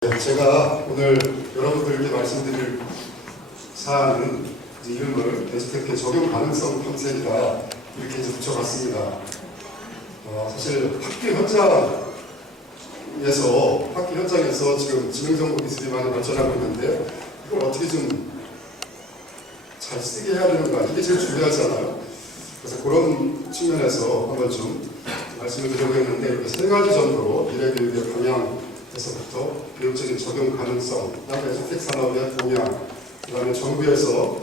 제가 오늘 여러분들께 말씀드릴 사안은 이름을 베스트캡 적용 가능성 탐색이다 이렇게 붙여봤습니다. 사실 학교 현장에서 지금 지능정보 기술이 많이 발전하고 있는데 이걸 어떻게 좀 잘 쓰게 해야 되는가, 이게 제일 중요하잖아요. 그래서 그런 측면에서 한번 좀 말씀을 드리려고 했는데 이렇게 세 가지 정도로 미래교육의 방향에서부터 교육적인 적용 가능성, 그다음에 주택 산업의 동향, 그다음에 정부에서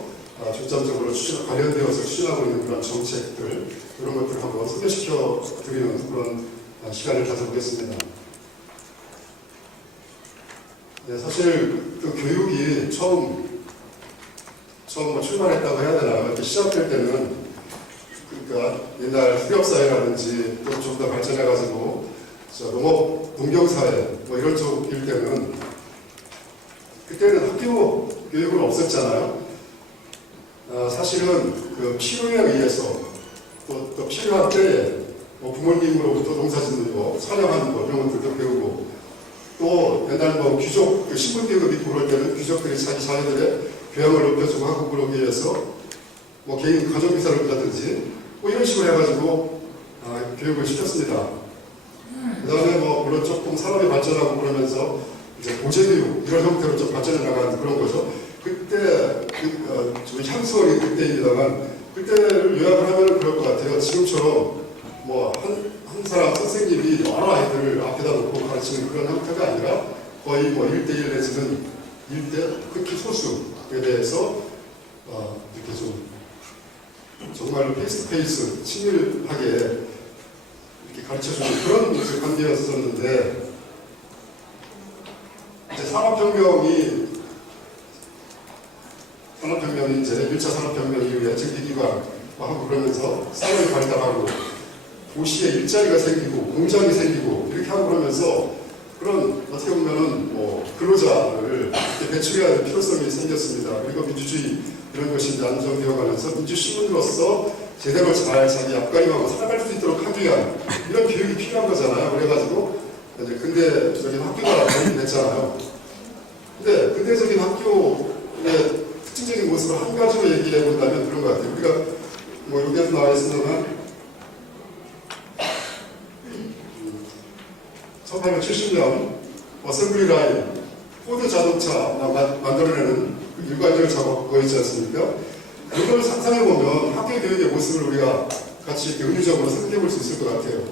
중점적으로 관련되어서 추진하고 있는 그런 정책들, 이런 것들을 한번 소개시켜 드리는 그런 시간을 가져보겠습니다. 네, 사실 그 교육이 처음 출발했다고 해야 되나, 이렇게 시작될 때는 그러니까 옛날 후렵사회라든지 또 좀 더 발전해가지고 농경사회 이런 쪽일 때는 그때는 학교 교육은 없었잖아요. 사실은 그 필요에 의해서 또 필요한 때에 부모님으로부터 농사짓는 거, 사냥하는 거 이런 것들도 배우고, 또 옛날 귀족 신분 계급이 그럴 때는 귀족들이 자기 자녀들의 교양을 높여주고 하고 그러기 위해서 개인 가정비사를 준다든지 이런 식으로 해가지고 교육을 시켰습니다. 그 다음에 물론 조금 산업이 발전하고 그러면서 이제 보제교육 이런 형태로 좀 발전해 나가는 그런 거죠. 그때 좀 향수어린 그때입니다만, 그때를 요약을 하면 그럴 것 같아요. 지금처럼 한 사람 선생님이 여러 아이들을 앞에다 놓고 가르치는 그런 형태가 아니라 거의 1대1 내지는 1대 극히 소수에 대해서 이렇게 좀 정말로 페이스 친밀하게 이렇게 가르쳐주는 그런 관계였었는데, 이제 산업혁명이 이제 1차 산업혁명 이후에 전기기관 하고 그러면서 산업이 발달하고 도시에 일자리가 생기고 공장이 생기고 이렇게 하고 그러면서 그런 어떻게 보면은 근로자를 배출해야 할 필요성이 생겼습니다. 그리고 민주주의 이런 것이 이제 안정되어가면서 민주시민으로서 제대로 잘 자기 앞가림하고 살아갈 수 있도록 하기 위한 이런 교육이 필요한 거잖아요. 그래가지고 이제 근대적인 학교가 됐잖아요. 근데 근대적인 학교의 특징적인 모습을 한 가지로 얘기해 본다면 그런 것 같아요. 우리가 여기에서 나와 있으면 1870년 어셈블리 라인, 포드 자동차 만들어내는 일관적인 작업 그거 있지 않습니까? 그걸 상상해보면 학교 교육의 모습을 우리가 같이 이렇게 은유적으로 생각해 볼 수 있을 것 같아요.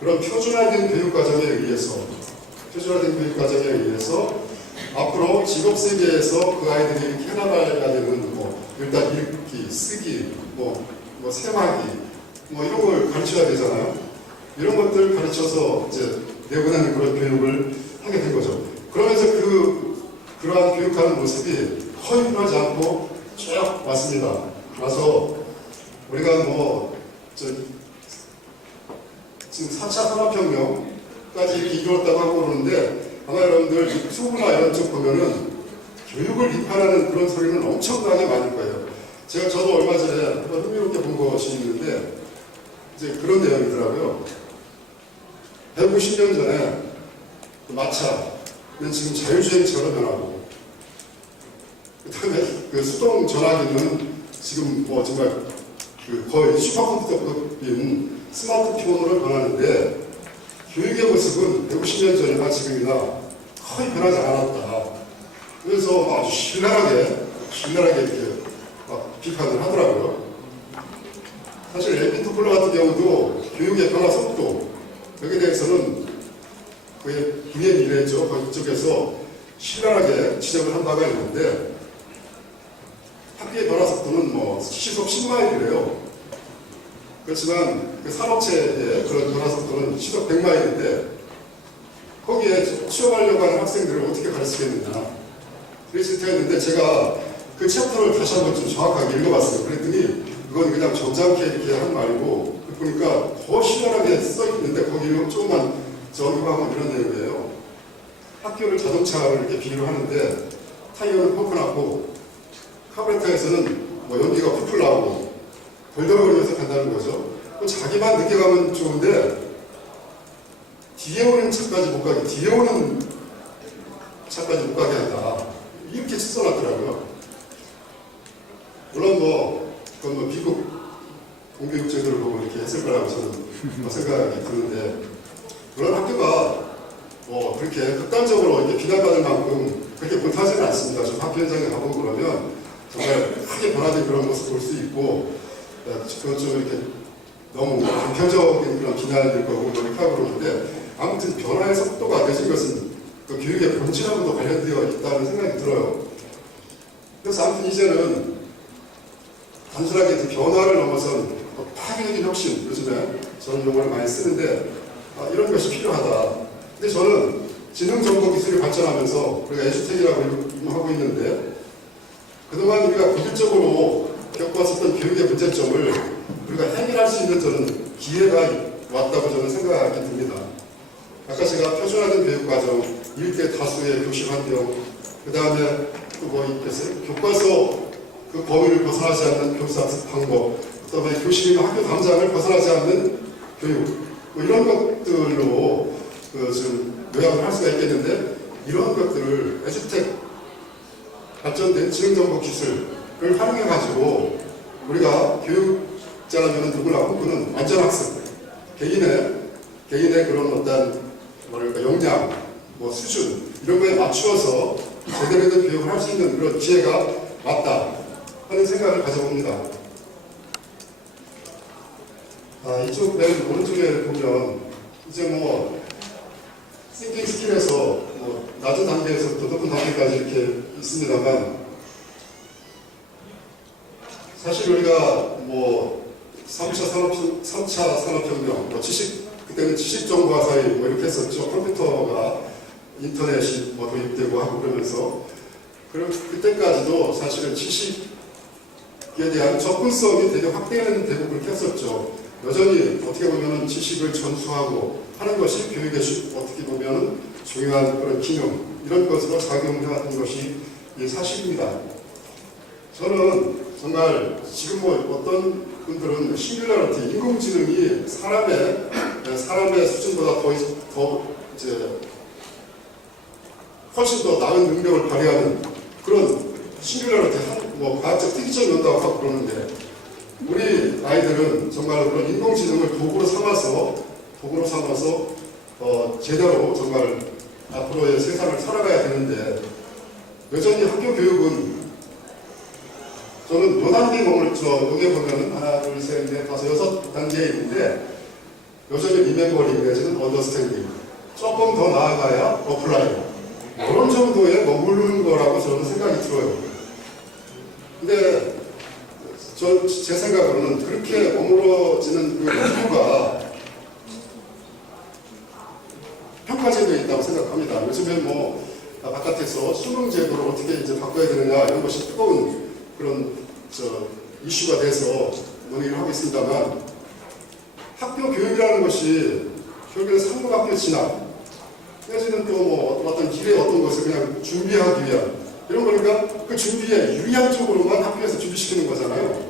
그런 표준화된 교육 과정에 의해서 앞으로 직업 세계에서 그 아이들이 이렇게 해나가야 되는 일단 읽기, 쓰기, 세마기 이런 걸 가르쳐야 되잖아요. 이런 것들 가르쳐서 이제 내보내는 그런 교육을 하게 된 거죠. 그러면서 그러한 교육하는 모습이 거의 변하지 않고 쭉 왔습니다. 와서 우리가 지금 4차 산업혁명까지 이렇게 이루었다고 하고 그러는데, 아마 여러분들 수구나 이런 쪽 보면은 교육을 비판하는 그런 소리는 엄청나게 많을 거예요. 저도 얼마 전에 한번 흥미롭게 본 것이 있는데 이제 그런 내용이더라고요. 150년 전에 마차는 지금 자율주행차로 변하고, 그 다음에 수동 전화기는 지금 정말 거의 슈퍼컴퓨터급인 스마트폰으로 변하는데, 교육의 모습은 150년 전이나 지금이나 거의 변하지 않았다. 그래서 아주 신랄하게 이렇게 비판을 하더라고요. 사실 엘빈 토플러 같은 경우도 교육의 변화 속도 여기에 대해서는 그의 분의 미래죠. 그쪽에서 신랄하게 지적을 한 바가 있는데, 학교의 변화 속도는 시속 10마일이래요. 그렇지만 그 산업체의 그런 변화 속도는 시속 100마일인데 거기에 취업하려고 하는 학생들을 어떻게 가르치겠느냐. 그래서 되었는데, 제가 그 챕터를 다시 한번 좀 정확하게 읽어봤어요. 그랬더니 이건 그냥 점잖게 이렇게 한 말이고, 보니까 더 신랄하게 써있는데 거기를 조금만 정리하면 이런 내용이에요. 학교를 자동차를 이렇게 비유를 하는데, 타이어는 펑크 나고 카브레터에서는 연기가 풀풀 나오고 덜덜거리면서 간다는 거죠. 자기만 늦게 가면 좋은데 뒤에 오는 차까지 못 가게, 뒤에 오는 차까지 못 가게 한다. 이렇게 써놨더라고요. 물론 그건 미국 공교육 제도를 보고 이렇게 했을 거라고 저는 생각이 드는데, 그런 학교가 그렇게 극단적으로 이렇게 비난받을 만큼 그렇게 못하지는 않습니다. 좀 학교 현장에 가보고 그러면 정말 크게 변화된 그런 모습을 볼 수 있고, 그건 좀 이렇게 너무 단편적인 그런 비난일 거고 이렇게 하고 그러는데, 아무튼 변화의 속도가 늦은 것은 그 교육의 본질하고도 관련되어 있다는 생각이 들어요. 그래서 아무튼 이제는 단순하게 그 변화를 넘어선 파괴적인 혁신, 요즘에 저는 용어를 많이 쓰는데 이런 것이 필요하다. 근데 저는 지능정보기술이 발전하면서 우리가 에듀텍이라고 하고 있는데, 그동안 우리가 고질적으로 겪어왔었던 교육의 문제점을 우리가 해결할 수 있는 저는 기회가 왔다고 저는 생각이 듭니다. 아까 제가 표준화된 교육과정, 일대 다수의 교실 환경, 그 다음에 또 뭐 있겠어요? 교과서 그 범위를 벗어나지 않는 교사학습 방법, 그 다음에 교실이나 학교 담장을 벗어나지 않는 교육, 이런 것들로 지금 요약을 할 수가 있겠는데, 이런 것들을 에듀텍 발전된 지능정보 기술을 활용해가지고 우리가 교육자라면 누구나 혹은 안전학습, 개인의 그런 어떤 뭐랄까 역량, 수준 이런 거에 맞추어서 제대로 된 교육을 할 수 있는 그런 기회가 맞다 하는 생각을 가져봅니다. 이쪽 맨 오른쪽에 보면 이제 싱킹 스킬에서 낮은 단계에서부터 높은 단계까지 이렇게 있습니다만, 사실 우리가 3차 산업혁명, 그때는 지식정보화 사회 이렇게 했었죠. 컴퓨터가 인터넷이 도입되고 하고 그러면서, 그리고 그때까지도 사실은 지식에 대한 접근성이 되게 확대되고 그렇게 했었죠. 여전히 어떻게 보면 지식을 전수하고 하는 것이 교육의 어떻게 보면 중요한 그런 기능, 이런 것으로 작용해왔던 것이 사실입니다. 저는 정말 지금 어떤 분들은 싱귤러리티, 인공지능이 사람의 수준보다 훨씬 더 나은 능력을 발휘하는 그런 싱귤러리티, 과학적 특이점이 온다고 하고 그러는데, 우리 아이들은 정말 그런 인공지능을 도구로 삼아서 제대로 정말 앞으로의 세상을 살아가야 되는데, 여전히 학교 교육은 저는 요 단계에 여기 보면은 하나, 둘, 셋, 넷, 다섯, 6단계에 있는데, 여전히 리멤버링 내지는 언더스탠딩, 조금 더 나아가야 어플라이, 이런 정도에 머무르는 거라고 저는 생각이 들어요. 근데 제 생각으로는 그렇게 머물러지는 그 이유가 평가제도에 있다고 생각합니다. 요즘에 바깥에서 수능 제도를 어떻게 이제 바꿔야 되느냐, 이런 것이 뜨거운 그런 이슈가 돼서 논의를 하고 있습니다만, 학교 교육이라는 것이 결국에 상고학교 진학 내지는 또 어떤 길의 어떤 것을 그냥 준비하기 위한 이런 거니까, 그 준비에 유리한 쪽으로만 학교에서 준비시키는 거잖아요.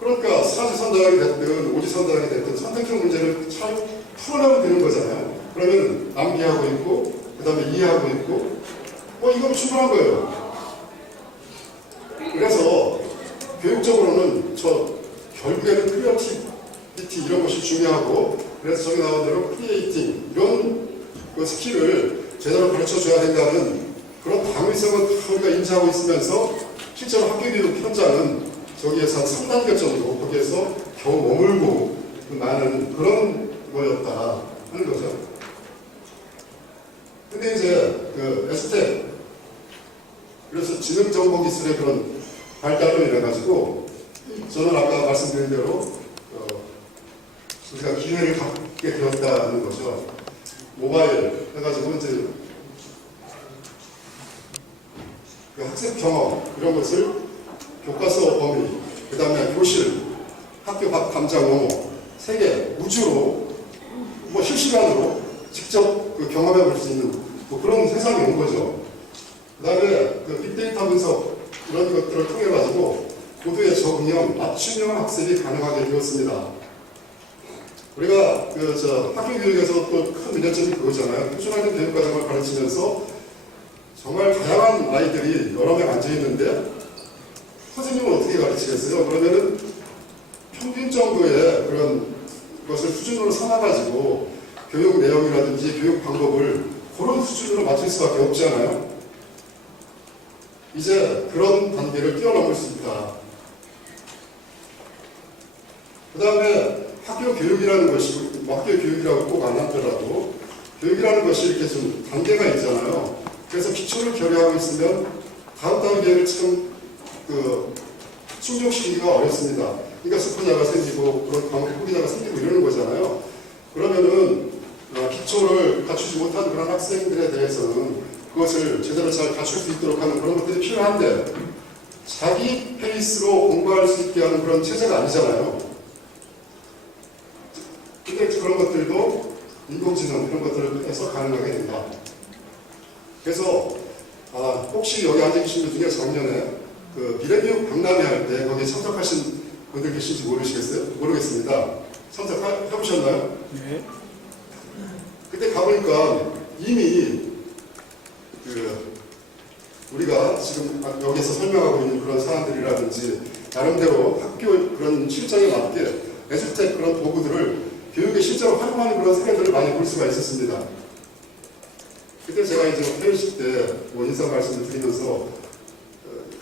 그러니까 사지선다하게 됐든 오지선다하게 됐든 선택형 문제를 잘 풀어내면 되는 거잖아요. 그러면 암기하고 있고, 그 다음에 이해하고 있고, 이건 충분한 거예요. 그래서 교육적으로는 결국에는 크리에이티비티 이런 것이 중요하고, 그래서 저기 나온 대로 크리에이팅 이런 그 스킬을 제대로 가르쳐줘야 된다는 그런 당위성은 우리가 인지하고 있으면서, 실제로 학교 교육 현장은 저기에서 한 3단계 정도 거기에서 겨우 머물고 많은 그런 거였다 하는 거죠. 근데 이제 에듀텍, 그래서 지능정보기술의 그런 발달로 인해가지고, 저는 아까 말씀드린 대로 우리가 기회를 갖게 되었다는 거죠. 모바일 해가지고 이제 그 학습 경험 이런 것을 교과서 범위, 그 다음에 교실, 학교 밖 담장 너머, 세계, 우주로 실시간으로 직접 경험해 볼 수 있는 그런 세상이 온 거죠. 그 다음에 빅데이터 분석 이런 것들을 통해 가지고 고도의 적응형, 맞춤형 학습이 가능하게 되었습니다. 우리가 학교 교육에서 또 큰 문제점이 그거잖아요. 표준화된 교육과정을 가르치면서 정말 다양한 아이들이 여러 명 앉아 있는데 선생님은 어떻게 가르치겠어요? 그러면은 평균 정도의 그런 것을 수준으로 삼아가지고 교육 내용이라든지 교육 방법을 그런 수준으로 맞출 수밖에 없잖아요. 이제 그런 단계를 뛰어넘을 수 있다. 그 다음에 학교 교육이라는 것이, 학교 교육이라고 꼭 안 하더라도 교육이라는 것이 이렇게 좀 단계가 있잖아요. 그래서 기초를 결여하고 있으면 다음 단계를 참 충족시키기가 어렵습니다. 그러니까 스포자가 생기고 그런 과목 포기자가 생기고 이러는 거잖아요. 그러면은 기초를 갖추지 못한 그런 학생들에 대해서는 그것을 제대로 잘 갖출 수 있도록 하는 그런 것들이 필요한데 자기 페이스로 공부할 수 있게 하는 그런 체제가 아니잖아요. 근데 그런 것들도 인공지능 그런 것들을 해서 가능하게 된다. 그래서 혹시 여기 앉아 계신 분 중에 작년에 그 미래교육 박람회 할 때 거기에 참석하신 분들 계신지 모르겠습니다. 참석해보셨나요? 네. 그때 가보니까 이미 우리가 지금 여기서 설명하고 있는 그런 사안들이라든지 나름대로 학교 그런 실정에 맞게 에듀텍 그런 도구들을 교육에 실제로 활용하는 그런 사례들을 많이 볼 수가 있었습니다. 그때 제가 이제 회의식 때 인사 말씀을 드리면서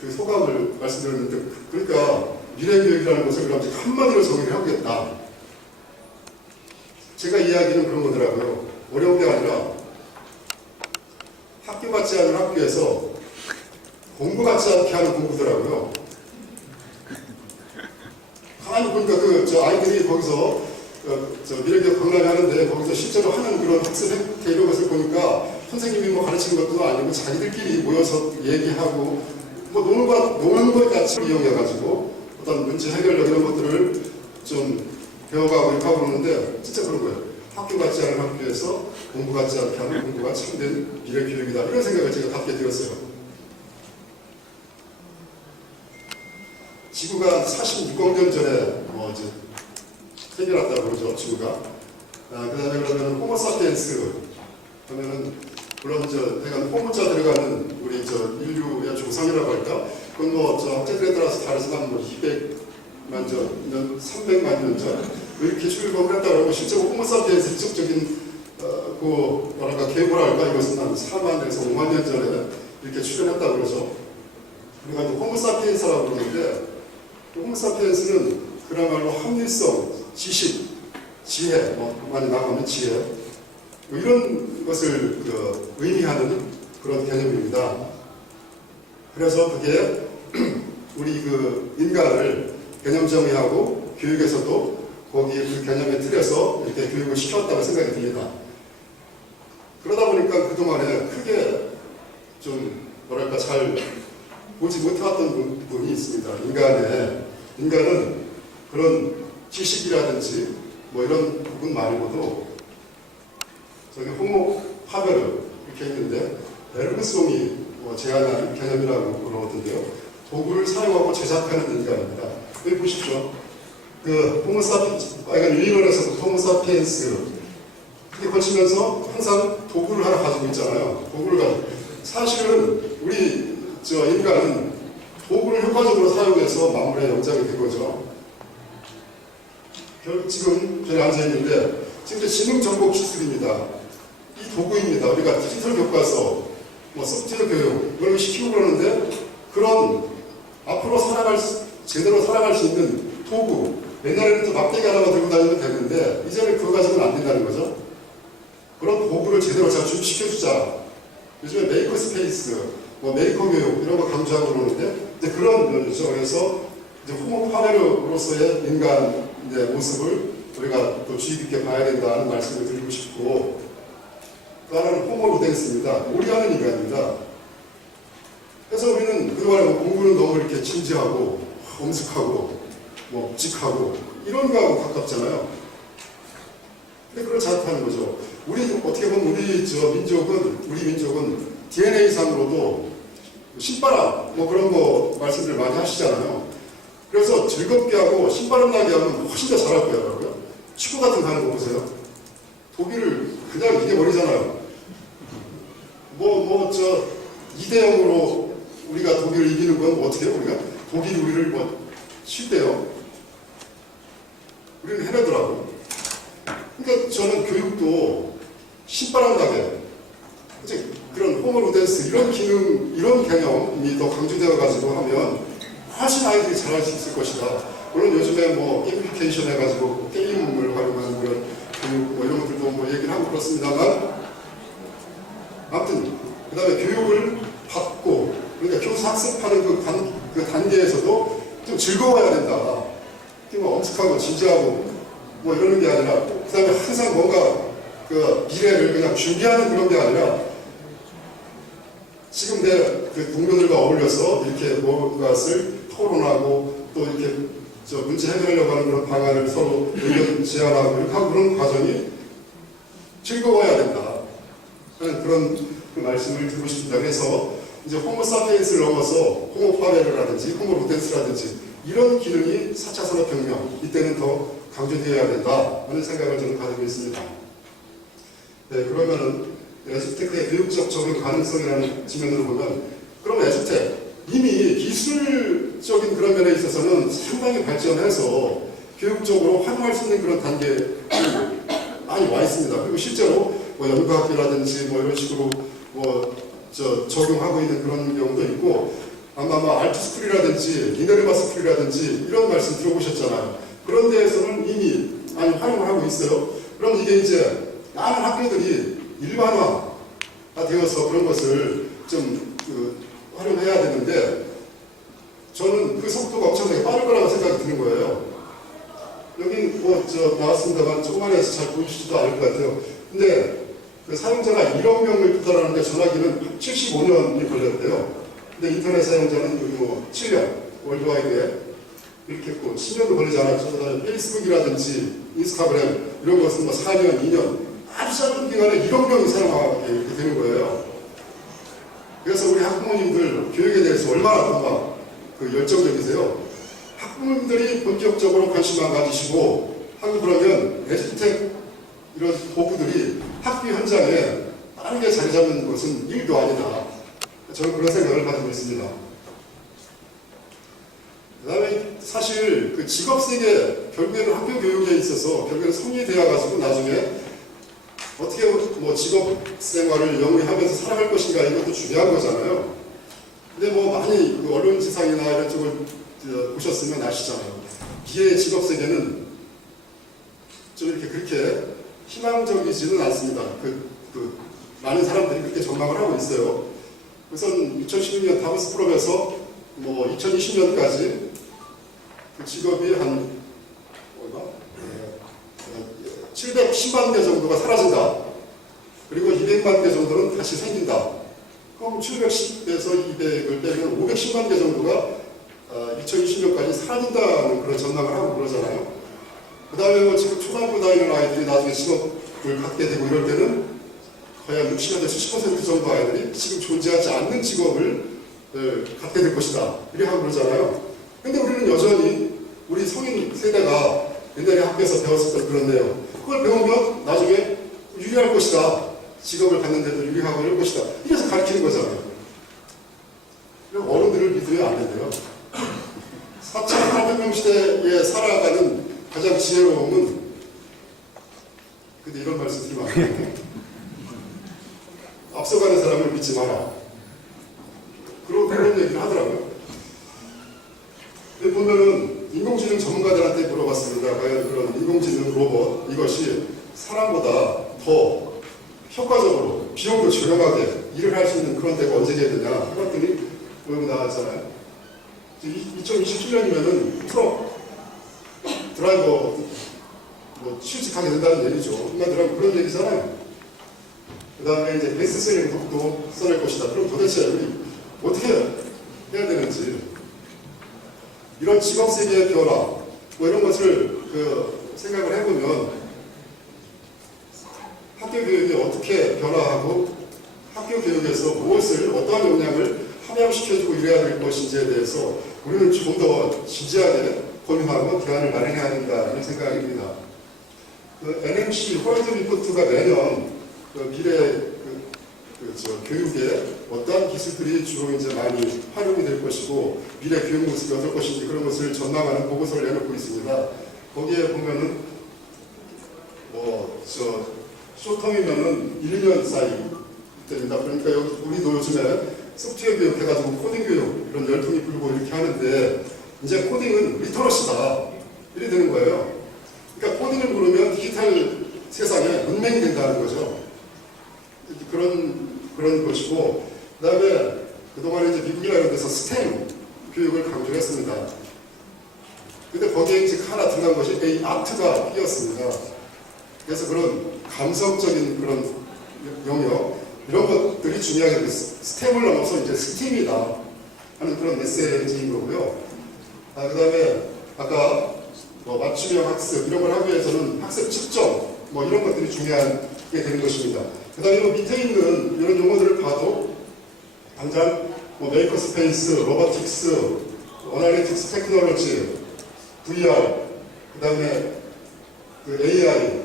그 소감을 말씀드렸는데, 그러니까 미래교육이라는 것을 그럼 한마디로 정의를 해보겠다. 제가 이야기는 그런 거더라고요. 어려운 게 아니라 학교 같지 않은 학교에서 공부 같지 않게 하는 공부더라고요. 가만히 보니까 저 아이들이 거기서 미래교육 박람회 하는데 거기서 실제로 하는 그런 학습 행태 이런 것을 보니까 선생님이 뭐 가르치는 것도 아니고 자기들끼리 모여서 얘기하고 뭐 노는 것 같이 이용해가지고 어떤 문제 해결력 이런 것들을 좀 배워가고 이렇게 하고 그러는데 진짜 그런 거예요. 학교 같지 않은 학교에서 공부 같지 않게 하는 공부가 참된 미래교육이다. 이런 생각을 제가 갖게 되었어요. 지구가 46억 년 전에 이제 생겨났다고 그러죠. 지구가. 그 다음에 그러면 호모사피엔스 그러면은 물론 내가 호모자 들어가는 우리 인류의 조상이라고 할까? 그건 학자들에 따라서 다르지만 200만 년, 300만 년 전 이렇게 출범을 했다고 하고 실제로 호모사피엔스 직접적인 계보랄까 이것은 한 4만에서 5만 년 전에 이렇게 출현했다고 그러죠. 우리가 호모사피엔스라고 그러는데 호모사피엔스는 그야말로 합리성, 지식, 지혜, 많이 나가면 지혜 이런 것을 의미하는 그런 개념입니다. 그래서 그게 우리 인간을 개념 정의하고 교육에서도 거기에 그 개념에 틀려서 이렇게 교육을 시켰다고 생각이 듭니다. 그러다 보니까 그동안에 크게 좀 잘 보지 못해왔던 부분이 있습니다. 인간은 그런 지식이라든지 이런 부분 말고도 호모 파베르 이렇게 있는데 베르그송이 제안한 개념이라고 그러거든요. 도구를 사용하고 제작하는 인간입니다. 여기 보십시오. 유인원에서도 호모사피엔스 이렇게 거치면서 항상 도구를 하나 가지고 있잖아요. 사실은 우리 인간은 도구를 효과적으로 사용해서 만물의 영장이 된 거죠. 지금 저희 앉아있는데 지금 지능정보 기술입니다. 이 도구입니다. 우리가 디지털 교과서, 소프트웨어 교육 이걸 시키고 그러는데 그런 앞으로 제대로 살아갈 수 있는 도구 옛날에는 막대기 하나만 들고 다니면 되는데 이제는 그거 가지고는 안 된다는 거죠. 그런 도구를 제대로 잘 준비시켜주자. 요즘에 메이커 스페이스, 메이커 교육 이런 거 강조하고 그러는데 이제 그런 면이죠. 그래서 이제 호모 파베르로서의 인간의 모습을 우리가 또 주의 깊게 봐야 된다는 말씀을 드리고 싶고, 또 하나는 호모 루덴스입니다. 오리하는 인간입니다. 그래서 우리는 그동안에 공부는 너무 이렇게 진지하고 엄숙하고 묵직하고 이런 거하고 가깝잖아요. 근데 그걸 잘못하는 거죠. 어떻게 보면 우리 민족은 DNA상으로도 신바람 그런 거 말씀들 많이 하시잖아요. 그래서 즐겁게 하고 신바람 나게 하면 훨씬 더 잘할 거예요. 축구 같은 거 하는 거 보세요. 독일을 그냥 이겨버리잖아요. 2대 0으로 우리가 독일을 이기는 건 어떻게 해요? 우리가 독일이 우리를 뭐 칠대요. 우리는 해내더라고. 그러니까 저는 교육도 신바람 나게 이제 그런 호모로덴스 이런 기능, 이런 개념이 더 강조되어 가지고 하면 훨씬 아이들이 잘할 수 있을 것이다. 물론 요즘에 뭐 게이미피케이션 해가지고 게임을 활용하는 그런 교육 뭐 이런 것들도 뭐 얘기를 하고 그렇습니다만, 아무튼 그 다음에 교육을 받고 그러니까 교수 학습하는 그 단계에서도 좀 즐거워야 된다. 뭐 엄숙하고 진지하고 뭐 이러는 게 아니라, 그 다음에 항상 뭔가 그 미래를 그냥 준비하는 그런 게 아니라, 지금 내 그 동료들과 어울려서 이렇게 무엇을 토론하고 또 이렇게 문제 해결하려고 하는 그런 방안을 서로 의견 제안하고 이렇게 하고 그런 과정이 즐거워야 된다. 그런 그 말씀을 드리고 싶습니다. 그래서 이제 호모 사피엔스를 넘어서 호모 파베르라든지 호모 로덴스라든지 이런 기능이 4차 산업혁명 이때는 더 강조되어야 된다 하는 생각을 저는 가지고 있습니다. 네, 그러면은 에듀테크의 교육적 적용 가능성이라는 측면으로 보면, 그럼 에듀텍 이미 기술적인 그런 면에 있어서는 상당히 발전해서 교육적으로 활용할 수 있는 그런 단계에 많이 와 있습니다. 그리고 실제로 뭐 연구학교라든지 뭐 이런 식으로 뭐 적용하고 있는 그런 경우도 있고, 아마 알트스쿨이라든지 미네르바 스쿨이라든지 이런 말씀 들어보셨잖아요. 그런 데에서는 이미 많이 활용을 하고 있어요. 그럼 이게 이제 많은 학교들이 일반화가 되어서 그런 것을 좀 활용해야 되는데, 저는 그 속도가 엄청나게 빠를 거라고 생각이 드는 거예요. 여기 뭐 나왔습니다만 조그만해서 잘 보이시지도 않을 것 같아요. 근데 그 사용자가 1억 명을 도달하는데 전화기는 75년이 걸렸대요. 근데 인터넷 사용자는 뭐 7년 월드와이드에 이렇게 했고 10년도 걸리지 않았죠. 페이스북이라든지 인스타그램 이런 것은 뭐 4년, 2년 아주 짧은 기간에 1억 명이 사용하게 이렇게 되는 거예요. 그래서 우리 학부모님들 교육에 대해서 얼마나 뭔가 그 열정적이세요. 학부모님들이 본격적으로 관심만 가지시고 하고 그러면 에듀텍 이런 도구들이 학교 현장에 빠르게 자리 잡는 것은 일도 아니다. 저는 그런 생각을 가지고 있습니다. 그 다음에 사실 그 직업세계, 결국에는 학교 교육에 있어서 결국에는 성인이 되어가지고 나중에 어떻게 뭐 직업 생활을 영위하면서 살아갈 것인가 이것도 중요한 거잖아요. 근데 뭐 많이 그 언론지상이나 이런 쪽을 보셨으면 아시잖아요. 미래의 직업세계는 좀 이렇게 그렇게 희망적이지는 않습니다. 많은 사람들이 그렇게 전망을 하고 있어요. 우선 2016년 다보스 프롬에서 뭐 2020년까지 그 직업이 한 얼마? 710만 개 정도가 사라진다. 그리고 200만 개 정도는 다시 생긴다. 그럼 710에서 200을 빼면 510만 개 정도가 2020년까지 사라진다는 그런 전망을 하고 그러잖아요. 그 다음에 뭐 지금 초등학교 다니는 아이들이 나중에 직업을 갖게 되고 이럴 때는 거의 한 60에서 70% 정도 아이들이 지금 존재하지 않는 직업을 갖게 될 것이다. 이렇게 하고 그러잖아요. 근데 우리는 여전히 우리 성인 세대가 옛날에 학교에서 배웠었던 그런 내용, 그걸 배우면 나중에 유리할 것이다. 직업을 갖는데도 유리하고 이럴 것이다. 이래서 가르치는 거잖아요. 어른들을 믿으면 안 된대요. 4차 산업혁명 시대에 살아가는 가장 지혜로움은, 근데 이런 말씀 드리면 안 돼요. 앞서가는 사람을 믿지 마라. 그런 얘기를 하더라고요. 보면은 인공지능 전문가들한테 물어봤습니다. 과연 그런 인공지능 로봇 이것이 사람보다 더 효과적으로 비용도 저렴하게 일을 할 수 있는 그런 때가 언제 되느냐 해봤더니 여기 나왔잖아요. 2027년이면은 트럭 드라이버 뭐 취직하게 된다는 얘기죠. 한마디로 그런 얘기잖아요. 그 다음에 이제 베스트셀링 북도 써낼 것이다. 그럼 도대체 우리 어떻게 해야 되는지, 이런 직업세계의 변화 뭐 이런 것을 생각을 해보면 학교 교육이 어떻게 변화하고 학교 교육에서 무엇을 어떠한 역량을 함양시켜주고 이래야 될 것인지에 대해서 우리는 좀 더 진지하게 고민하고 대안을 마련해야 된다 이런 생각입니다. NMC 월드 리포트가 매년 미래 교육의 어떠한 기술들이 주로 이제 많이 활용이 될 것이고 미래 교육 모습이 어떨 것인지 그런 것을 전망하는 보고서를 내놓고 있습니다. 거기에 보면은 쇼텀이면은 1년 사이 됩니다. 그러니까 여기 우리도 요즘에 소프트웨어 교육 해가지고 코딩 교육 이런 열풍이 불고 이렇게 하는데 이제 코딩은 리터러시다 이렇게 되는 거예요. 그러니까 코딩을 모르면 디지털 세상에 문맹이 된다는 거죠. 그런 것이고, 그 다음에 그동안에 이제 미국이나 이런 데서 스템 교육을 강조했습니다. 근데 거기에 이제 하나 들어간 것이 아트가 끼었습니다. 그래서 그런 감성적인 그런 영역, 이런 것들이 중요하게 스템을 넘어서 이제 스팀이다 하는 그런 메시지인 거고요. 그 다음에 아까 맞춤형 학습 이런 걸 하기 위해서는 학습 측정 이런 것들이 중요한 게 되는 것입니다. 그 다음에 밑에 있는 이런 용어들을 봐도 당장 메이커 스페이스, 로보틱스, 어널리틱스 테크놀로지, VR, 그 다음에 AI,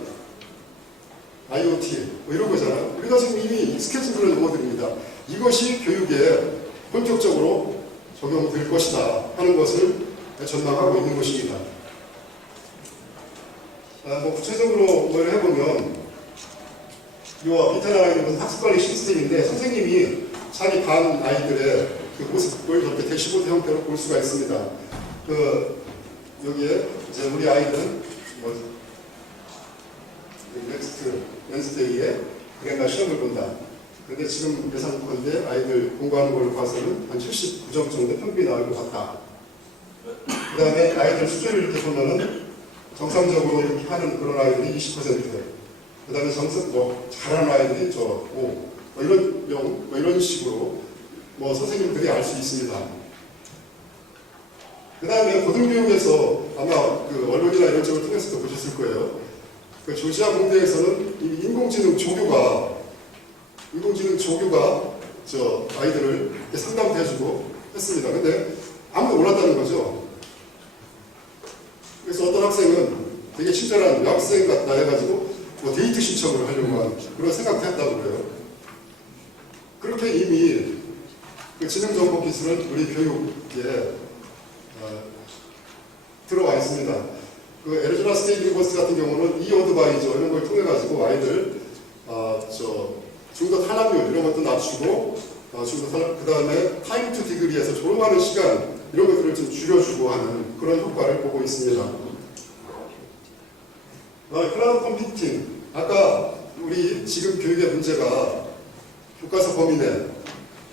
IoT 이런 거잖아요. 우리가 지금 이미 익숙해진 그런 용어들입니다. 이것이 교육에 본격적으로 적용될 것이다 하는 것을 전망하고 있는 것입니다. 구체적으로 뭘 해보면 이 밑에 나와 있는 것은 학습관리 시스템인데 선생님이 자기 반 아이들의 그 모습을 이렇게 대시보드 형태로 볼 수가 있습니다. 여기에 이제 우리 아이들은 넥스트 웬스데이에 그랜가 시험을 본다. 근데 지금 예상컨대 아이들 공부하는 걸 봐서는 한 79점 정도 평균이 나올 것 같다. 그 다음에 아이들 수준을 이렇게 보면은 정상적으로 이렇게 하는 그런 아이들이 20%, 그 다음에 잘하는 아이들이 5, 이런 식으로 선생님들이 알 수 있습니다. 그 다음에 고등교육에서 아마 언론이나 이런 쪽을 통해서도 보셨을 거예요. 조지아 공대에서는 이미 인공지능 조교가 아이들을 상담도 해주고 했습니다. 근데 아무도 몰랐다는 거죠. 그래서 어떤 학생은 되게 친절한 여학생 같다 해가지고 데이트 신청을 하려고 하는 그런 생각도 했다고 그래요. 그렇게 이미 지능정보 기술은 우리 교육에 들어와 있습니다. 애리조나 스테이트 유니버시티 같은 경우는 어드바이저 이런 걸 통해 가지고 아이들 중도 탄압률 이런 것도 낮추고 그 다음에 타임 투 디그리에서 졸업하는 시간 이런 것들을 좀 줄여주고 하는 그런 효과를 보고 있습니다. 클라우드 컴퓨팅, 아까 우리 지금 교육의 문제가 교과서 범위 내,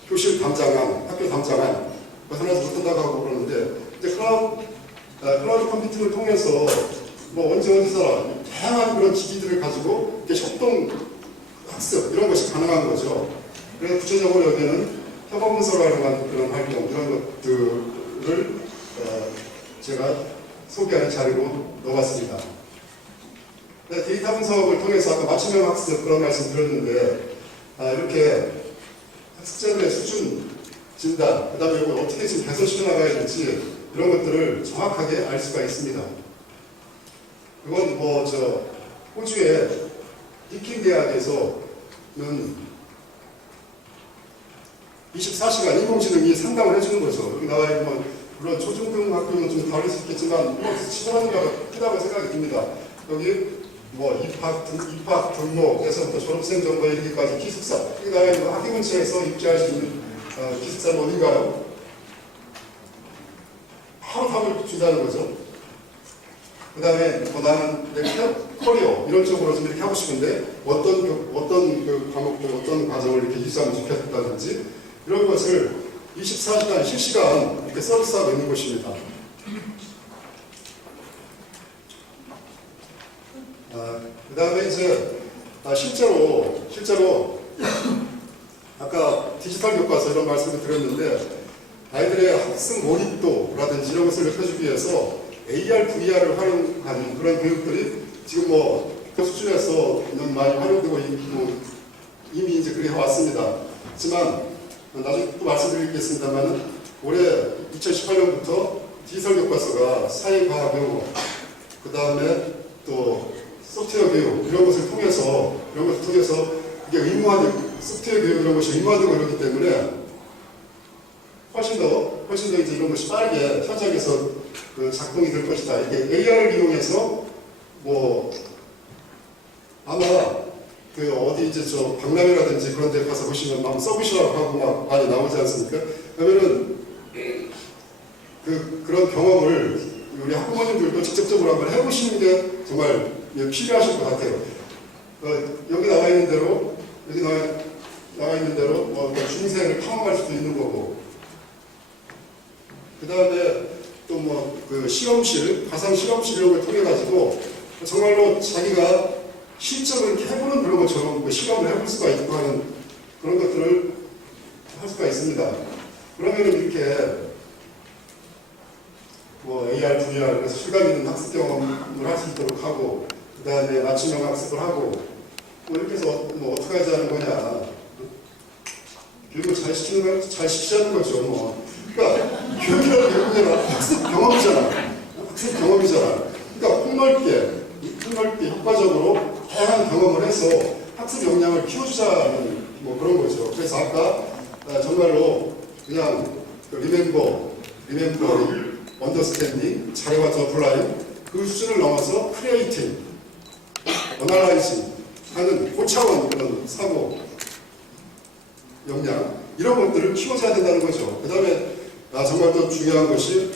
교실 담장안, 학교 담장안 벗어나지 못한다고 하고 그러는데 이제 클라우드 컴퓨팅을 통해서 언제 어디서나 다양한 그런 기기들을 가지고 이렇게 협동 학습 이런 것이 가능한 거죠. 그래서 구체적으로 여기는 협업 문서를 활용한 그런 활동 이런 것들을 제가 소개하는 자료로 넣어봤습니다. 데이터 분석을 통해서 아까 맞춤형 학습 그런 말씀 드렸는데 이렇게 학습자들의 수준 진단, 그 다음에 이걸 어떻게 지금 개선시켜 나가야 될지 이런 것들을 정확하게 알 수가 있습니다. 그건 호주의 디킨 대학에서는 24시간 인공지능이 상담을 해주는 거죠. 여기 나와 있는 물론 초중등 학교는 좀 다를 수 있겠지만 시도하는 바가 크다고 생각이 듭니다. 여기 입학 등록에서부터 졸업생 정보 이르기까지 기숙사, 여기 나와 있는 학교 근처에서 입주할 수 있는 기숙사는 어딘가요? 바로 답을 준다는 거죠. 그 다음에 나는 내 커리어 이런 쪽으로 좀 이렇게 하고 싶은데 어떤 과목들, 어떤 과정을 이렇게 유지하면 좋겠다든지 이런 것을 24시간 실시간 이렇게 서비스하고 있는 것입니다. 그 다음에 이제 실제로 아까 디지털 교과서 이런 말씀을 드렸는데 아이들의 학습 몰입도라든지 이런 것을 높여주기 위해서 AR, VR을 활용하는 그런 교육들이 지금 그 수준에서는 많이 활용되고 있고 이미 이제 그래 왔습니다. 하지만 나중에 또 말씀드리겠습니다만 올해 2018년부터 디지털 교과서가 사회과학 용어, 그 다음에 또 소프트웨어 교육 이런 것을 통해서 이게 의무화될 소프트웨어 교육 이런 것이 의무화되고 그렇기 때문에 훨씬 더 이제 이런 것이 빠르게 현장에서 그 작동이 될 것이다. 이게 AR을 이용해서 뭐 아마 그 어디 이제 저 박람회라든지 그런 데 가서 보시면 막 서비스라고 하고 막 많이 나오지 않습니까? 그러면은 그런 경험을 우리 학부모님들도 직접적으로 한번 해보시는 게 정말 필요하실 것 같아요. 여기 나와 있는 대로 뭐 중생을 탐험할 수도 있는 거고, 그 다음에 또 뭐 그 실험실, 가상 실험실 이런 걸 통해 가지고 정말로 자기가 실제로 이렇게 해보는 그런 것처럼 뭐 실험을 해볼 수가 있고 하는 그런 것들을 할 수가 있습니다. 그러면 이렇게 뭐 AR, VR, 그래서 실감 있는 학습 경험을 할 수 있도록 하고, 그 다음에 맞춤형 학습을 하고, 뭐 이렇게 해서 뭐 어떻게 하자는 거냐. 교육을 잘 시키자는 거죠, 뭐. 그러니까 교육이라는 결국에는 학습 경험이잖아. 그러니까 폭넓게 효과적으로 다양한 경험을 해서 학습 역량을 키워주자는 뭐 그런 거죠. 그래서 아까 정말로 그냥 리멤버, 언더스탠딩, 자료와 어플라잉 그 수준을 넘어서 크리에이팅, 어널라이징 하는 고차원 그런 사고 역량 이런 것들을 키워줘야 된다는 거죠. 그 다음에 정말 또 중요한 것이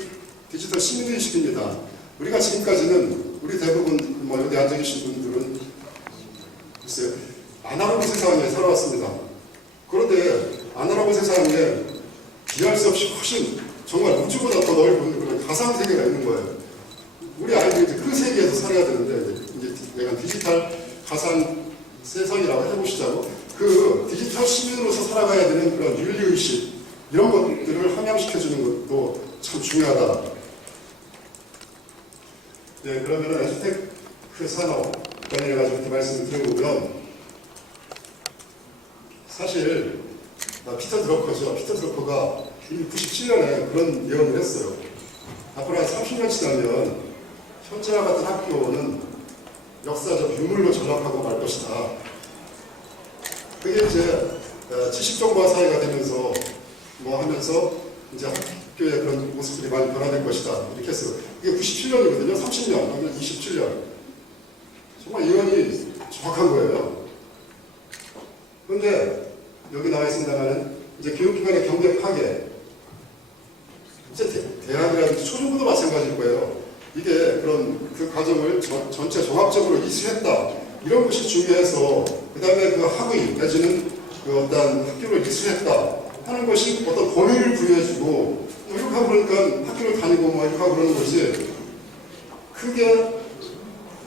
디지털 시민의식입니다. 우리가 지금까지는 우리 대부분 뭐 여기 앉아 계신 분들은 글쎄요 아날로그 세상에 살아왔습니다. 그런데 아날로그 세상에 비할 수 없이 훨씬 정말 우주보다 더 넓은 그런 가상 세계가 있는 거예요. 우리 아이들이 이제 그 세계에서 살아야 되는데 이제 내가 디지털 가상 세상이라고 해보시자고 그 디지털 시민으로서 살아가야 되는 그런 윤리의식 이런 것들을 함양시켜주는 것도 참 중요하다. 네, 그러면은 에듀테크 산업 관련해가지고 이렇게 말씀을 드려보면 사실 피터 드러커가 97년에 그런 예언을 했어요. 앞으로 한 30년 지나면 현재와 같은 학교는 역사적 유물로 전락하고 말 것이다. 그게 이제 70정보화 사회가 되면서 뭐 하면서 이제 학교의 그런 모습들이 많이 변화될 것이다. 이렇게 했어요. 이게 97년이거든요. 30년, 아니면 27년. 정말 예언이 정확한 거예요. 그런데 여기 나와 있습니다만은 이제 교육기관의 경제 파괴, 이제 대학이라든지 초중고도 마찬가지일 거예요. 이게 그런 그 과정을 전체 종합적으로 이수했다. 이런 것이 중요해서 그 다음에 그 학위 내지는 그 어떤 학교를 이수했다 하는 것이 어떤 권위를 부여해주고 뭐 이렇게 하고 그러니까 학교를 다니고 뭐 이렇게 하고 그러는 것이 크게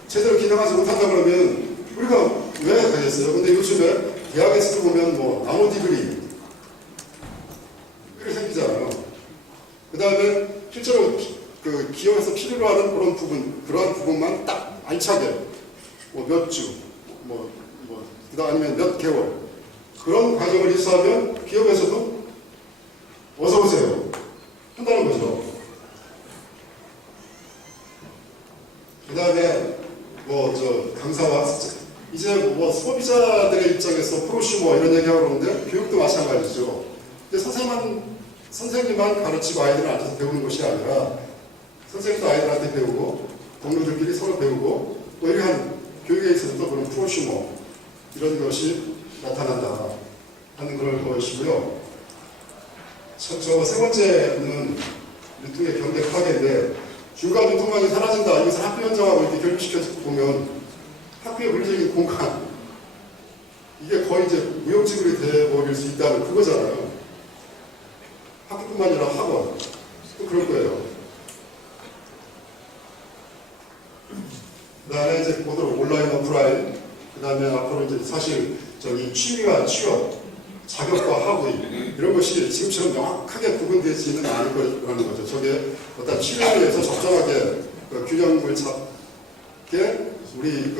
제대로 기능하지 못한다 그러면 우리가 왜 가겠어요? 근데 요즘에 대학에서도 보면 뭐 나노 디그리 이렇게 생기잖아요. 그 다음에 실제로 그 기업에서 필요로 하는 그러한 부분만 딱 알차게 뭐 몇 주, 그다음 아니면 몇 개월 그런 과정을 이수하면 기업에서도 어서 오세요 한다는 거죠. 그 다음에 강사와 이제 뭐 소비자들의 입장에서 프로슈머 이런 얘기하고 그러는데 교육도 마찬가지죠. 근데 선생님만 가르치고 아이들은 앉아서 배우는 것이 아니라 선생님도 아이들한테 배우고 동료들끼리 서로 배우고 뭐 이렇게 한 교육에 있어서도 그런 프로슈머 이런 것이 나타난다 하는 그런 것이고요. 저 세 번째는 유통의 경제 파괴인데 중간 유통망이 사라진다. 이것을 학교 현장하고 이렇게 결합시켜서 보면 학교의 물리적인 공간 이게 거의 이제 무용지물이 되어버릴 수 있다는 그거잖아요. 학교뿐만 아니라 학원 또 그럴 거예요. 그 다음에 이제 보도록 온라인, 오프라인, 그 다음에 앞으로 이제 사실 취미와 취업, 자격과 학위 이런 것이 지금처럼 명확하게 구분되지는 않을 거라는 거죠. 저게 어떤 취미에 의해서 적정하게 균형을 잡게 우리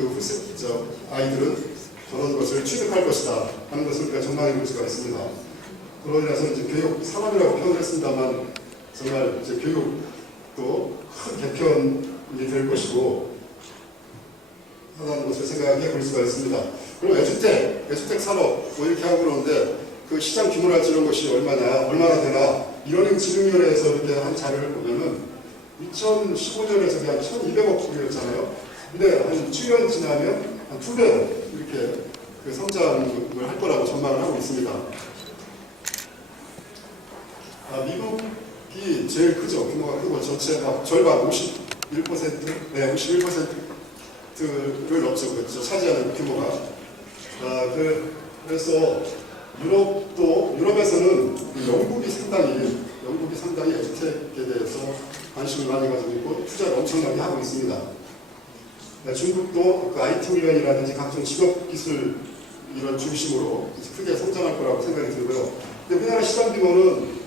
아이들은 저런 것을 취득할 것이다 하는 것을 우리가 전망해 볼 수가 있습니다. 그러고 나서 이제 교육 산업이라고 표현을 했습니다만 정말 이제 교육도 큰 개편이 될 것이고 하다는 것을 생각해 볼 수가 있습니다. 그리고 대주택 산업 뭐 이렇게 하고 그러는데 그 시장 규모랄지 이런 것이 얼마나 되나 이런 지능위원회에서 이렇게 한 자료를 보면은 2015년에 저기 한 1,200억 불이었잖아요. 근데 한 7년 지나면 한 2배 이렇게 그 성장을 할 거라고 전망을 하고 있습니다. 미국이 제일 크죠. 규모가 크고 전체 절반 51%, 네, 51%를 넘죠. 그렇죠. 차지하는 규모가. 그래서 유럽에서는 영국이 상당히 에듀텍에 대해서 관심을 많이 가지고 있고 투자를 엄청나게 하고 있습니다. 중국도 그 IT 훈련이라든지 각종 직업 기술 이런 중심으로 크게 성장할 거라고 생각이 들고요. 근데 우리나라 시장 규모는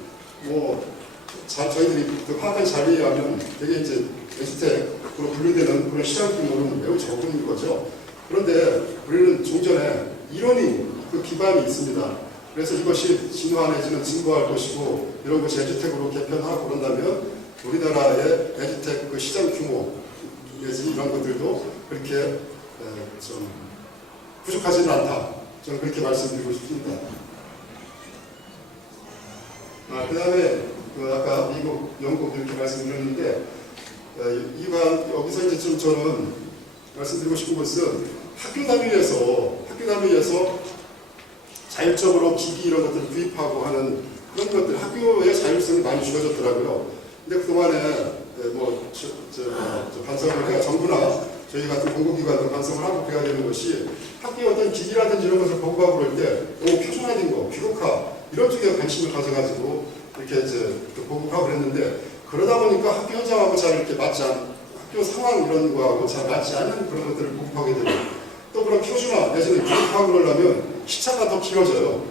저희들이 그 파악한 자료에 의하면 되게 이제 에듀텍으로 분류되는 그런 시장 규모는 매우 적은 거죠. 그런데 우리는 종전에 이론이 그 기반이 있습니다. 그래서 이것이 진화 내지는 증거할 것이고 이런 것이 에듀텍으로 개편하고 그런다면 우리나라의 에듀텍 그 시장 규모 내지 이런 것들도 그렇게 좀 부족하지는 않다. 저는 그렇게 말씀드리고 싶습니다. 그 다음에 아까 미국, 영국 이렇게 말씀드렸는데 여기서 이제 좀 저는 말씀드리고 싶은 것은 학교 단위에서 자율적으로 기기 이런 것들을 구입하고 하는 그런 것들 학교의 자율성이 많이 주어졌더라고요. 근데 그동안에 반성을 해야 정부나 저희 같은 공공기관도 반성을 하고 그래야 되는 것이 학교의 어떤 기기라든지 이런 것을 보고하고 그럴 때 너무 표준화된 거, 귀국화 이런 쪽에 관심을 가져가지고 이렇게 이제 보고하고 그랬는데 그러다 보니까 학교 현장하고 잘 이렇게 학교 상황 이런 거하고 잘 맞지 않는 그런 것들을 보고하게 되고 또 그런 표준화 내지는 교육하고 그러려면 시차가 더 길어져요.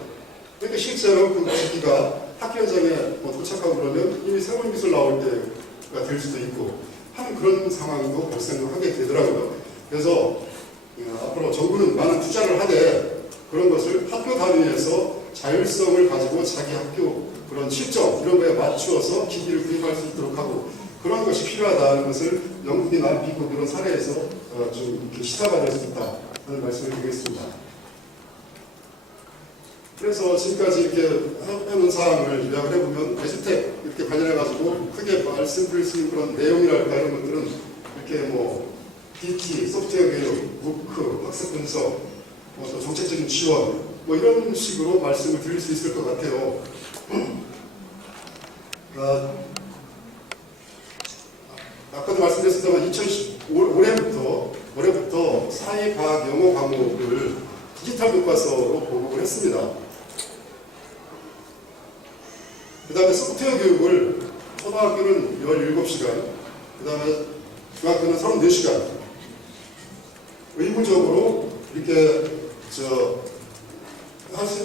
그러니까 실제로 그 기기가 학교 현장에 도착하고 그러면 이미 새로운 기술 나올 때가 될 수도 있고 하는 그런 상황도 발생하게 되더라고요. 그래서 앞으로 정부는 많은 투자를 하되 그런 것을 학교 단위에서 자율성을 가지고 자기 학교 그런 실정 이런 거에 맞추어서 기기를 구입할 수 있도록 하고 그런 것이 필요하다는 것을 영국이나 미국 이런 사례에서 좀 시사가 될 수 있다는 말씀을 드리겠습니다. 그래서 지금까지 이렇게 해놓은 사항을 요약을 해보면 에듀텍 이렇게 관련해가지고 크게 말씀드릴 수 있는 그런 내용이랄까 이런 것들은 이렇게 DT, 소프트웨어 교육, 무크, 학습 분석, 또 정책적인 지원 이런 식으로 말씀을 드릴 수 있을 것 같아요. 아까도 말씀드렸습니다만 2015년부터 사회, 과학, 영어 과목을 디지털 교과서로 보급을 했습니다. 그 다음에 소프트웨어 교육을 초등학교는 17시간, 그 다음에 중학교는 34시간 의무적으로 이렇게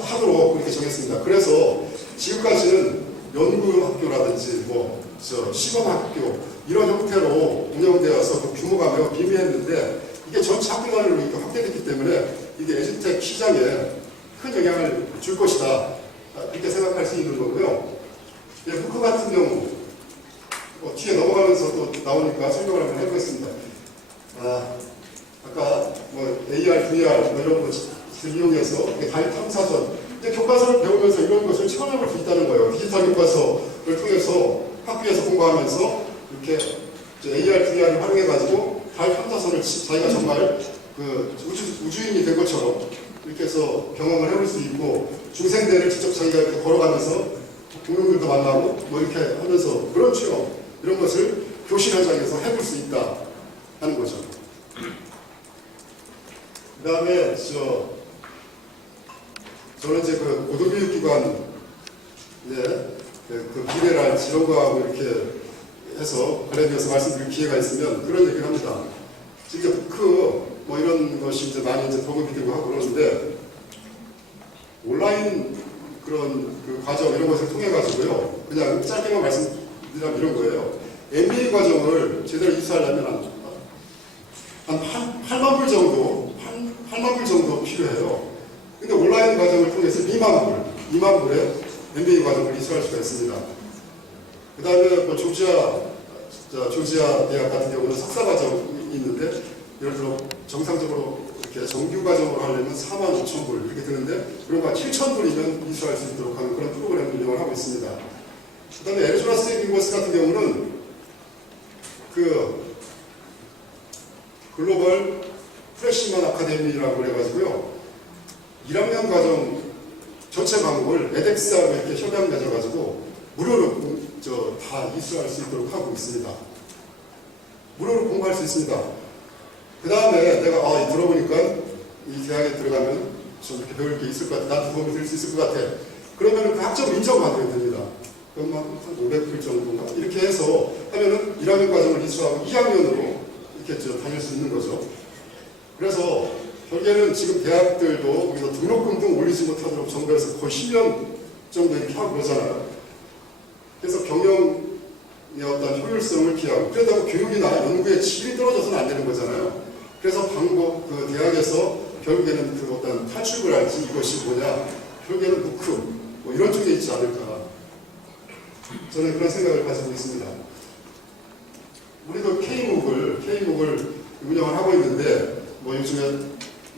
하도록 그렇게 정했습니다. 그래서 지금까지는 연구학교라든지 시범학교 이런 형태로 운영되어서 그 규모가 매우 미미했는데 이게 전체 학교 단위로 이렇게 확대됐기 때문에 이게 에듀텍 시장에 큰 영향을 줄 것이다. 이렇게 생각할 수 있는 거고요. 무크 같은 경우 뒤에 넘어가면서 또 나오니까 설명을 한번 해보겠습니다. 아까 AR, VR 이런 것을 이용해서 다리 탐사전 이제 교과서를 배우면서 이런 것을 체험해볼 수 있다는 거예요. 디지털 교과서를 통해서 학교에서 공부하면서 이렇게 AR, VR을 활용해가지고 달 탐사선을 자기가 정말 그 우주인이 된 것처럼 이렇게 해서 경험을 해볼 수 있고 중생대를 직접 자기가 이렇게 걸어가면서 동료들도 만나고 이렇게 하면서 그런 체험 이런 것을 교실 현장에서 해볼 수 있다 하는 거죠. 그 다음에 저는 이제 그 고등교육기관 그 비례랄지 이런 거하고 이렇게 해서 관련해서 말씀드릴 기회가 있으면 그런 얘기를 합니다. 지금 이런 것이 이제 많이 이제 보급이 되고 하고 그러는데 온라인 그런 그 과정 이런 것을 통해 가지고요. 그냥 짧게만 말씀드리면 이런 거예요. MBA 과정을 제대로 이수하려면 한 8만 불 정도 필요해요. 근데 온라인 과정을 통해서 2만 불에 MBA 과정을 이수할 수가 있습니다. 그 다음에 조지아 대학 같은 경우는 석사 과정이 있는데 예를 들어 정상적으로 이렇게 정규 과정으로 하려면 45,000불 이렇게 드는데 그런 거 7,000불이면 이수할 수 있도록 하는 그런 프로그램을 운영을 하고 있습니다. 그 다음에 애리조나 스테이트 유니버시티 같은 경우는 그 글로벌 프레시먼 아카데미라고 그래가지고요. 1학년 과정 전체 과목을 에덱스하고 이렇게 협약 맺어가지고 무료로 다 이수할 수 있도록 하고 있습니다. 무료로 공부할 수 있습니다. 그 다음에 내가 들어보니까 이 대학에 들어가면 좀 이렇게 배울 게 있을 것 같아. 나도 도움이 될 수 있을 것 같아. 그러면 그 학점 인정받으면 됩니다. 그럼 한 500불 정도인가? 이렇게 해서 하면은 1학년 과정을 이수하고 2학년으로 이렇게 다닐 수 있는 거죠. 그래서 결국에는 지금 대학들도 거기서 등록금도 올리지 못하도록 정부에서 거의 10년 정도 이렇게 하고 그러잖아요. 그래서 경영의 어떤 효율성을 기하고 그러다가 교육이나 연구의 질이 떨어져서는 안 되는 거잖아요. 그래서 그 대학에서 결국에는 그 어떤 탈출을 할지 이것이 뭐냐, 결국에는 무크 뭐 이런 쪽에 있지 않을까. 저는 그런 생각을 가지고 있습니다. 우리도 K묵을 운영을 하고 있는데 뭐 요즘에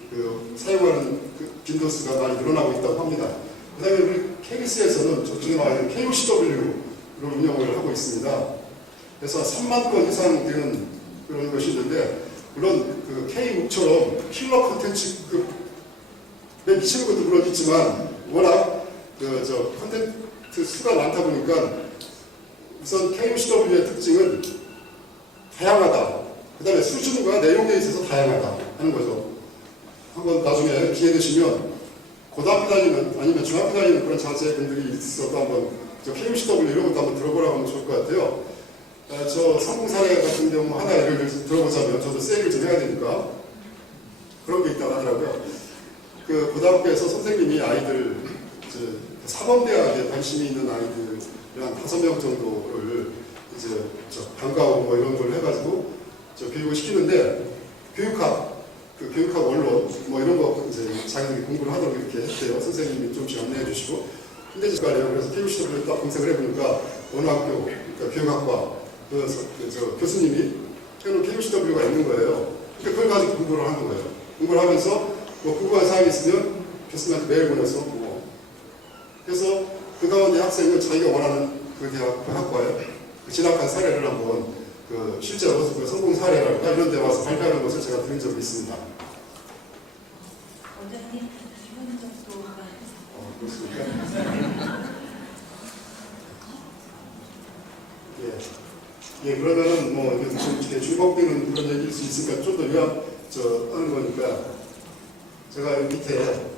그 사용하는 그 빈도수가 많이 늘어나고 있다고 합니다. 그 다음에 우리 KBS에서는 저쪽에 나와 있는 KUCW를 운영을 하고 있습니다. 그래서 3만 건 이상 되는 그런 것이 있는데 물론 그 K묵처럼 킬러 콘텐츠급에 미치는 것도 물론 있지만 워낙 콘텐츠 수가 많다 보니까 우선 KUCW의 특징은 다양하다. 그 다음에 수준과 내용에 있어서 다양하다 하는 거죠. 한번 나중에 기회 되시면 고등학교 다니는 아니면 중학교 다니는 그런 자제분들이 있어도 한번 KUCW 이런 것도 한번 들어보라고 하면 좋을 것 같아요. 저 성공 사례 같은 경우 하나 예를 들어보자면 저도 세일을 좀 해야 되니까 그런 게 있다고 하더라고요. 그 고등학교에서 선생님이 아이들 사범대학에 관심이 있는 아이들 한 5명 정도를 이제 방과후 뭐 이런 걸 해가지고 교육을 시키는데 교육학 원론 뭐 이런 거 이제 자기들이 공부를 하도록 이렇게 했대요. 선생님이 좀씩 안내해 주시고. 근데 그래서 KUCW를 딱 검색을 해보니까 어느 학교, 그러니까 교육학과 교수님이 해놓은 KUCW가 있는 거예요. 그러니까 그걸 가지고 공부를 하는 거예요. 공부를 하면서 뭐 궁금한 사항이 있으면 교수님한테 메일 보내서 뭐 그래서 그 가운데 학생은 자기가 원하는 그 대학, 그 학과에 그 진학한 사례를 한번 실제로 그 성공 사례랄까 이런 데 와서 발표하는 것을 제가 들은 적이 있습니다. 원장님, 이런 정도가 그렇습니까? 예, 그러면은 뭐 이렇게 중복되는 그런 얘기일 수 있으니까 좀 더 하는 거니까 제가 여기 밑에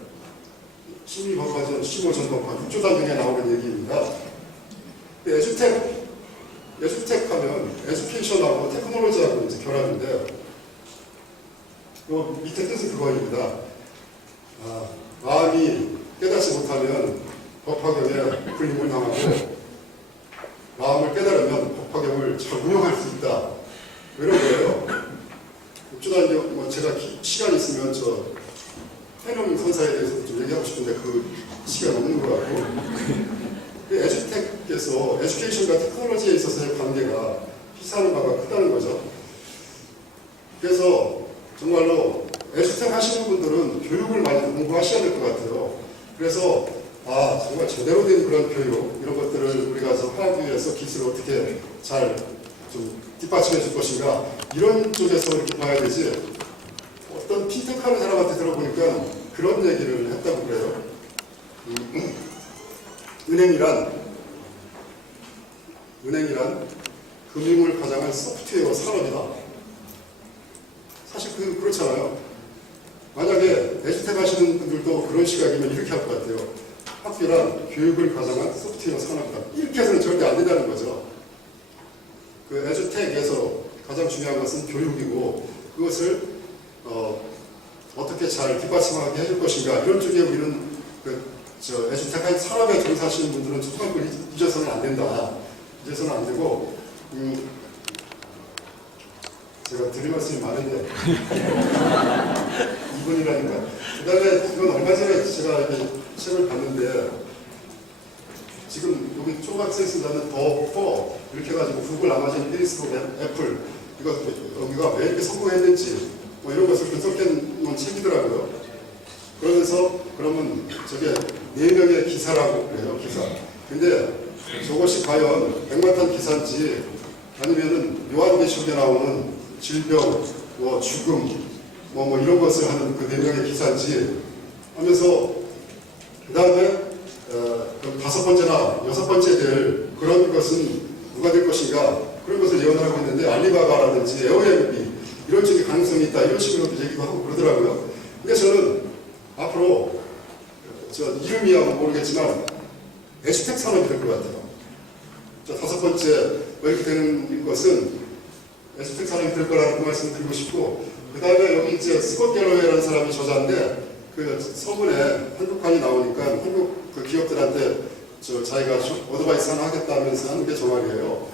심의법과전 15전법과 6조 단정에 나오는 얘기입니다. 에듀텍 하면 에듀케이션하고 테크놀로지하고 이제 결합인데 그 밑에 뜻은 그거입니다. 마음이 깨닫지 못하면 법화경에 불림을 당하고 마음을 깨달으면 법화경을 잘 운영할 수 있다. 이런 거예요. 육주단경 뭐 제가 시간 있으면 해룡 선사에 대해서 좀 얘기하고 싶은데 그 시간 없는 것 같고 에듀텍에서 에듀케이션과 테크놀로지에 있어서의 관계가 희사하는 바가 크다는 거죠. 그래서 정말로 에듀텍 하시는 분들은 교육을 많이 공부하셔야 될 것 같아요. 그래서 정말 제대로 된 그런 교육 이런 것들을 우리가 하기 위해서 기술을 어떻게 잘 좀 뒷받침해 줄 것인가 이런 쪽에서 이렇게 봐야 되지 어떤 핀텍하는 사람한테 들어보니까 그런 얘기를 했다고 그래요. 은행이란 금융을 가장한 소프트웨어 산업이다. 사실 그렇잖아요. 만약에 에듀텍 하시는 분들도 그런 시각이면 이렇게 할 것 같아요. 학교란 교육을 가장한 소프트웨어 산업이다. 이렇게 해서는 절대 안 된다는 거죠. 그 에듀텍에서 가장 중요한 것은 교육이고 그것을 어떻게 잘 뒷받침하게 해줄 것인가 이런 쪽에 우리는 에듀텍 산업에 종사하시는 분들은 정말 잊어서는 안 된다. 잊어서는 안 되고 제가 드릴 말씀이 많은데 2분이라니까 그 다음에 이건 얼마 전에 제가 이렇게 책을 봤는데 지금 여기 초록색 쓴다는 더 이렇게 해가지고 구글, 아마존, 페이스북, 애플 여기가 왜 이렇게 성공했는지 뭐 이런 것을 분석해 놓은 책이더라고요. 그러면서 그러면 저게 4명의 기사라고 그래요, 기사. 근데 저것이 과연 백마탄 기사인지 아니면은 요한계시록에 나오는 질병, 뭐 죽음, 뭐 이런 것을 하는 그 4명의 기사인지 하면서 그 다음에 그 5번째나 6번째 될 그런 것은 누가 될 것인가 그런 것을 예언을 하고 있는데 알리바바라든지 에어앤비 이런 쪽의 가능성이 있다 이런 식으로 얘기도 하고 그러더라고요. 근데 저는 앞으로 저 이름이야 모르겠지만 에슈텍 산업이 될 것 같아요. 자, 5번째 이렇게 되는 것은 에슈텍 산업이 될 거라는 그 말씀을 드리고 싶고 그 다음에 여기 이제 스콧 갤러웨이라는 사람이 저자인데 그 서문에 한국판이 나오니까 한국 그 기업들한테 자기가 어드바이스 하나 하겠다면서 하는 게 저 말이에요.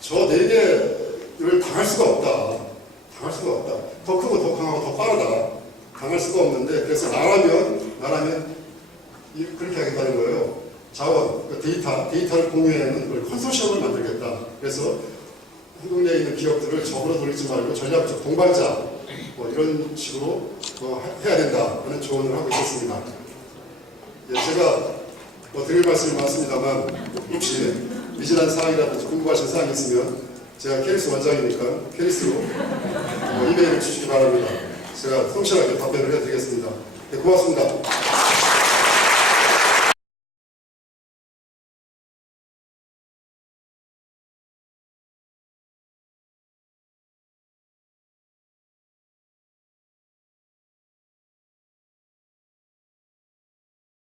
저 4개를 당할 수가 없다. 당할 수가 없다. 더 크고 더 강하고 더 빠르다. 당할 수가 없는데 그래서 나라면 그렇게 하겠다는 거예요. 자원, 그 데이터를 공유하는 걸 컨소시엄을 만들겠다. 그래서 한국 내에 있는 기업들을 적으로 돌리지 말고 전략적 동반자 뭐 이런 식으로 해야 된다는 조언을 하고 있었습니다. 예, 제가 드릴 말씀이 많습니다만 혹시 미진한 사항이라든지 궁금하신 사항이 있으면 제가 케리스 원장이니까 케리스로 이메일을 주시기 바랍니다. 제가 성실하게 답변을 해드리겠습니다. 네, 고맙습니다.